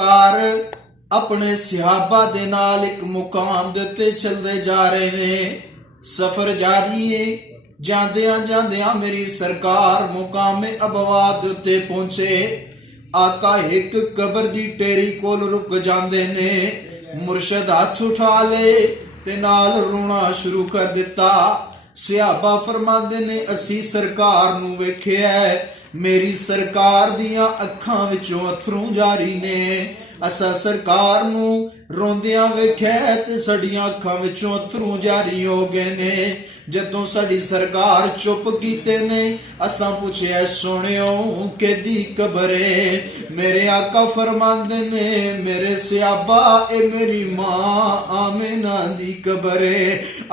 سرکار اپنے صحابہ دے نال ایک مقام دیتے چل دے جا رہے نے، سفر جاری ہے، جاندیاں جاندیاں میری سرکار مقام ابواد دیتے پہنچے، آقا ایک قبر دی ٹیری کول رک جاندے نے، مرشد ہاتھ اٹھا لے تے نال رونا شروع کر دیتا۔ صحابہ فرماندے نے اسی سرکار نو ویکھیا ہے، میری سرکار دیاں اکھاں وچوں اتھروں جاری نے، اسا سرکار نو روندیاں ویکھیا ہے تے ساڈیاں اکھاں وچوں اتھروں جاری ہو گئے نے۔ جدوں ساڈی سرکار چپ کیتے نے، اساں پوچھیا سونیو کیدی قبر ہے؟ میرے آقا فرماندے نے میرے صحابہ اے میری ماں آمنہ دی قبر ہے۔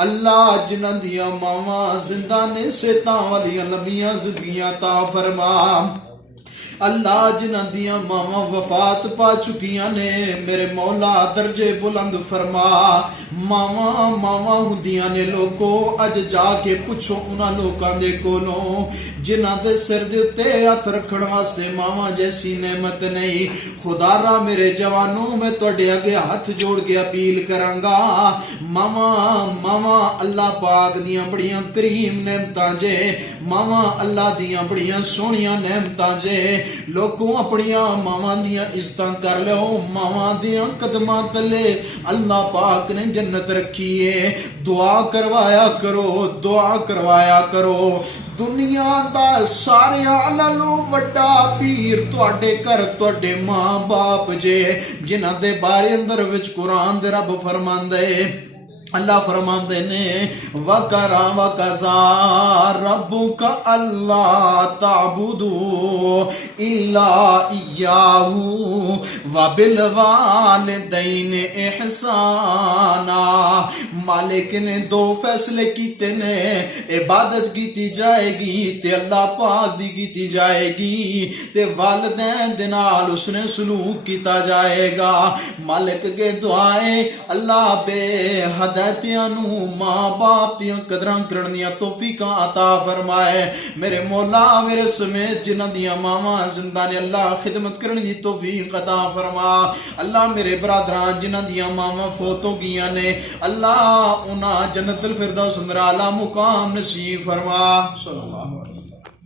اللہ جنہاں دیاں ماواں زندہ نے صحتاں والیاں لمبیاں زندگیاں عطا فرما، اللہ جنہاں دیاں ماواں وفات پا چکیاں نے میرے مولا درجے بلند فرما۔ ماواں ہوندیاں نے لوگو، اج جا کے پوچھو انہاں لوکاں دے کولوں جنہاں دے سر دے اتے ہاتھ رکھن واسطے ماواں جیسی نعمت نہیں۔ خدا را میرے جوانوں میں تواڈے اگے ہاتھ جوڑ کے اپیل کراں گا، ماواں اللہ پاک دیاں بڑیاں کریم نعمتاں جے، ماواں اللہ دیاں بڑیاں سونیاں نعمتاں جے، لوگوں اپنیاں ماواں دیاں عزتاں کر لو، ماواں دیاں قدماں تلے اللہ پاک نے جنت رکھی ہے۔ دعا کروایا کرو، دنیا دا ساریاں نالوں وڈا پیر تواڈے گھر تواڈے ماں باپ جے، جنہاں دے بارے اندر وچ قرآن دے رب فرماندے، اللہ فرماندے نے وَقَرَا وَقَزَا رَبُّكَ أَلَّا تَعْبُدُوا إِلَّا إِيَّاهُ وَبِالْوَالِدَيْنِ إِحْسَانًا۔ مالک نے دو فیصلے کیتے نے، عبادت کیتی جائے گی تے اللہ پاک دی کیتی جائے گی، تے والدین دے نال اس نے سلوک کیتا جائے گا۔ مالک کے دعائیں اللہ بے ہدایتیاں نو ماں باپ دیاں قدراں کرن دیاں توفیقاں عطا فرمائے۔ میرے مولا میرے سمیت جنہاں دیاں ماواں زندہ نے اللہ خدمت کرن دی توفیق عطا فرما۔ اللہ میرے برادران جنہاں دیاں ماواں فوت ہو گیاں نے، اللہ انہاں جنت الفردوس اندر اعلیٰ مقام نصیب فرما۔ صلی اللہ علیہ وسلم۔